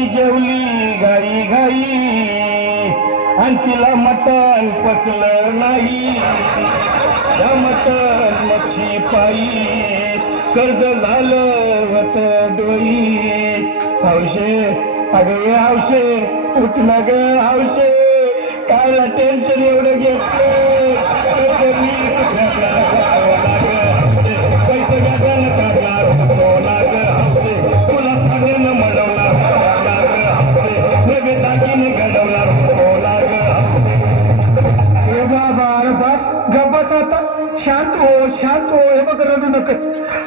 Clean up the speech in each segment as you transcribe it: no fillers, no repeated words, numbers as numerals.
ती जेवली घाई घाई आणि तिला मटण पचलं नाही. त्या मटण मच्छी पायी कर्ज झालं होत डोई. हौशे अगं हौशे उठ ना ग हौशे, कायला टेन्शन एवढं घेतलं. पैसे गाड्यानं काढणार तुला सांगणं म्हणवणार नवे दागिने घडवणार. गप्पा आता शांत हो हे बघ रडू नकच.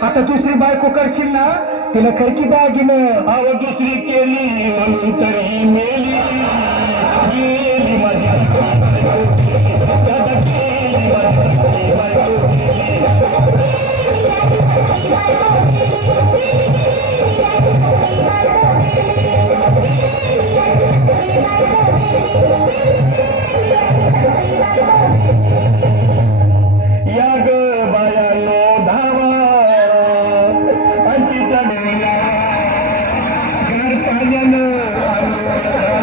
आता दुसरी बायको करशील ना तिला खरकी दागिनं. अव दुसरी केली म्हणून तरी मेली माझी या ग बायानो धावा अंतीचा डेला घर पाण्यानं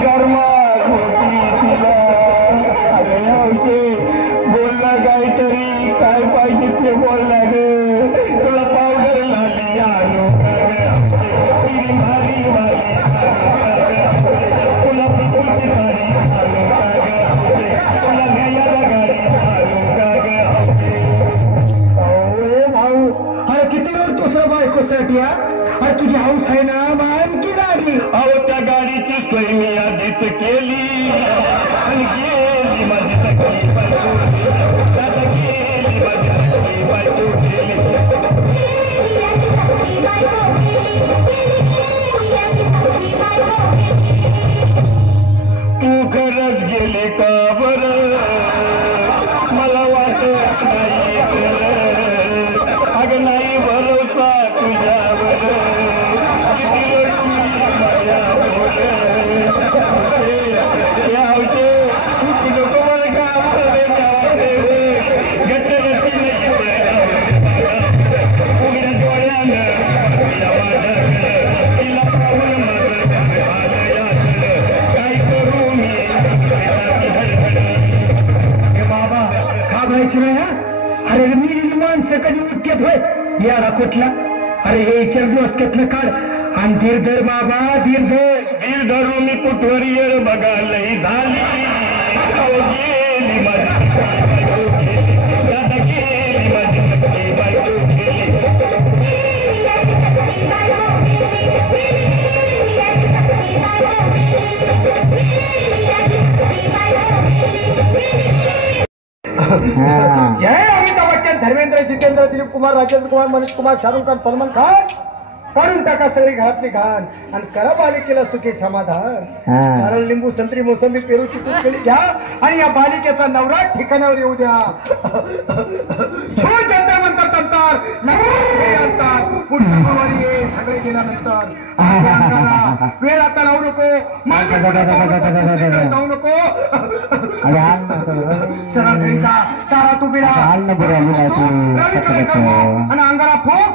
गरमा होती तिला. अरे हौशे बोलला काहीतरी काय पाहिजे ते बोलला ग. तुला पावडर लागली आलो भारी तुला प्रकृती सारी आलो तुला घ्यायला गाडी आलो भाऊ. अरे किती वेळ दुसऱ्या बायकोसाठी अरे तुझी हाऊस आहे ना आणखी गाडी. अहो त्या गाडीची सोय मी आधीच केली आणि गेली माझी सगळी बायको गेली माझी सगळी बायको तू खरंच गेली का बरं मला वाटत नाही. अगं नाही भरोसा तुझ्यावर किती रोटी माझ्यावर यावचे नको मला काम गट्ट उघड्या डोळ्यानं तिला पाहून काय करू मी बाबा हा व्हायची नाही ना. अरे मी माणसं कधी उठकेत होय याला कुठला. अरे हे 4 दिवस घेतलं काढ आणि धीर धर बाबा धीर धरू मी कुठवर येळ बघा लई झाली. गेली जय अमिताभ बच्चन, धर्मेंद्र, जितेंद्र, दिलीप कुमार, राजेंद्र कुमार, मनीष कुमार, शाहरुख खान, सलमान खान काढून टाका सगळी घरातली घाण आणि करा बालिकेला सुखी समाधान. नारळ, लिंबू, संत्री, मोसंबी, पेरूची केली घ्या आणि या बालिकेचा नवरा ठिकाणावर येऊ द्या. जंतर मंतर तंतर पुढच्या गुरुवारी ये सगळे गेल्यानंतर वेळ आता लावू नको जाऊ नको. सरळ घरी जा, चारा तू बिडा आणि अंगाला फोक.